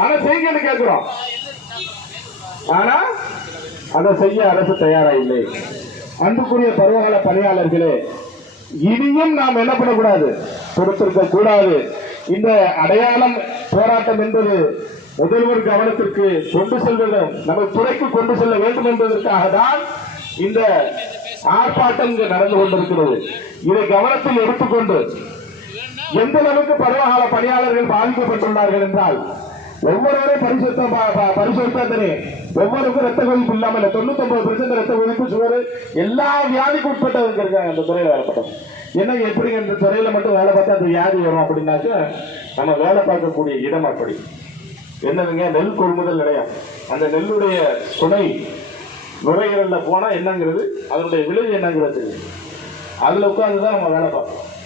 ஆனா செய்யுங்கன்னு கேட்கிறோம். ஆனா அதை செய்ய அரசு தயாரா இல்லை அன்புக்குரிய பருவகால பணியாளர்களே இனியும் நாம் என்ன பண்ணக்கூடாது? கொடுத்திருக்க கூடாது. இந்த அடையாளம் போராட்டம் என்பது முதல்வர் கவனத்திற்கு கொண்டு செல்வதும் நமது துறைக்கு கொண்டு செல்ல வேண்டும் என்பதற்காக தான் இந்த ஆர்ப்பாட்டம் நடந்து கொண்டிருக்கிறது. இதை கவனத்தில் எடுத்துக்கொண்டு எந்த அளவுக்கு பருவகால பணியாளர்கள் பாதிக்கப்பட்டுள்ளார்கள் என்றால் ஒவ்வொருவரும் பரிசுத்த ப- ப- ஒவ்வொருக்கும் ரத்த கொதிப்பு இல்லாம இல்ல. தொண்ணூத்தி ஒன்பது பெர்சென்ட் ரத்த கொதிப்பு சுவர் எல்லா வியாதிக்கு உட்பட்டவங்க இருக்காங்க. அந்த துறையில வேலை பார்த்தோம் என்ன எப்படி இந்த துறையில மட்டும் வேலை பார்த்தா அந்த வியாதி வரும் அப்படின்னாக்கா நம்ம வேலை பார்க்கக்கூடிய இடம் அப்படி. என்னதுங்க? நெல் கொள்முதல் நிலையம். அந்த நெல்லுடைய துணை நுரையீரல்ல போனா என்னங்கிறது அதனுடைய விளைவு என்னங்கிறது அதுல உட்காந்து தான் நம்ம வேலை பார்க்கணும்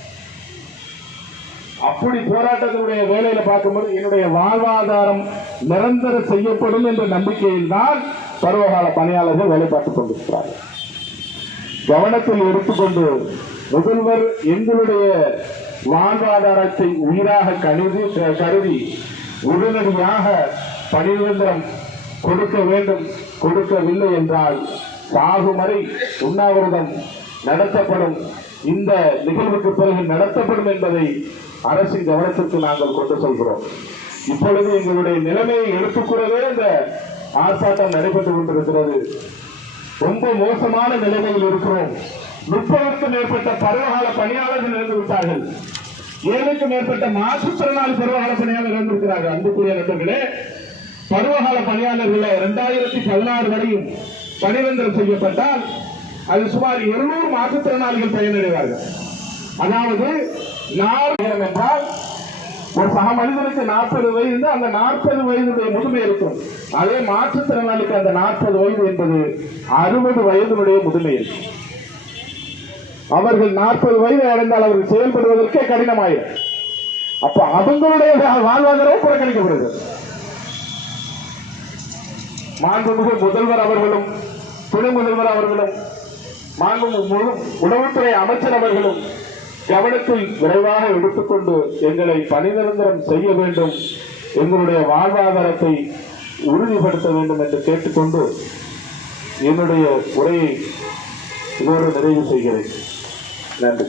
அப்படி போராட்டத்தினுடைய வேலையில பார்க்கும்போது என்னுடைய வாழ்வாதாரம் நிரந்தர செய்யப்படும் என்ற நம்பிக்கையில் தான் பருவகால பணியாளர்கள் வேலை பார்த்துக் கொண்டிருக்கிறார்கள். கவனத்தில் எடுத்துக்கொண்டு முதல்வர் எங்களுடைய வாழ்வாதாரத்தை உயிராக கருதி கருதி உடனடியாக பணிநிரந்தரம் கொடுக்க வேண்டும் கொடுக்கவில்லை என்றால் சாகுமறை உண்ணாவிரதம் நடத்தப்படும். இந்த நிகழ்வுக்கு பிறகு நடத்தப்படும் என்பதை அரசின் கவனத்திற்கு நாங்கள் கொண்டு சொல்கிறோம். இப்பொழுது எங்களுடைய நிலைமையை எடுத்துக்கூடவே இந்த ஆர்ப்பாட்டம் நடைபெற்றுக் கொண்டிருக்கிறது. ரொம்ப மோசமான நிலைமையில் இருக்கிறோம். முப்பதுக்கும் மேற்பட்ட பருவகால பணியாளர்கள் இருந்து விட்டார்கள். ஏழுக்கும் மேற்பட்ட மாற்றுத்திறனாளி பருவகால பணியாளர்கள் இருந்திருக்கிறார்கள் அன்புக்குரிய நண்பர்களே பருவகால பணியாளர்களை இரண்டாயிரத்தி பதினாறு வரையும் பணிவந்தரம் செய்யப்பட்டால் அது சுமார் இருநூறு மாற்றுத்திறனாளிகள் பயனடைவார்கள். அதாவது நாள் என்றால் ஒரு சக மனிதனுக்கு நாற்பது வயது அந்த நாற்பது வயதுடைய முதுமை இருக்கும். அதே மாற்றுத்திறனாளிக்கு அந்த நாற்பது வயது என்பது அறுபது வயதினுடைய முதுமை இருக்கும். அவர்கள் நாற்பது வயது அடைந்தால் அவர்கள் செயல்படுவதற்கே கடினமாயிரும். அப்ப அவங்களுடைய வாழ்வாதாரம் புறக்கணிக்கப்படுகிறது. மாண்புமிகு முதல்வர் அவர்களும் துணை முதல்வர் அவர்களும் மாண்புமிகு உணவுத்துறை அமைச்சர் அவர்களும் கவனத்தில் விரைவாக எடுத்துக்கொண்டு எங்களை பணிநிரந்தரம் செய்ய வேண்டும் எங்களுடைய வாழ்வாதாரத்தை உறுதிப்படுத்த வேண்டும் என்று கேட்டுக்கொண்டு என்னுடைய உரையை இதோடு நிறைவு செய்கிறேன். நன்றி.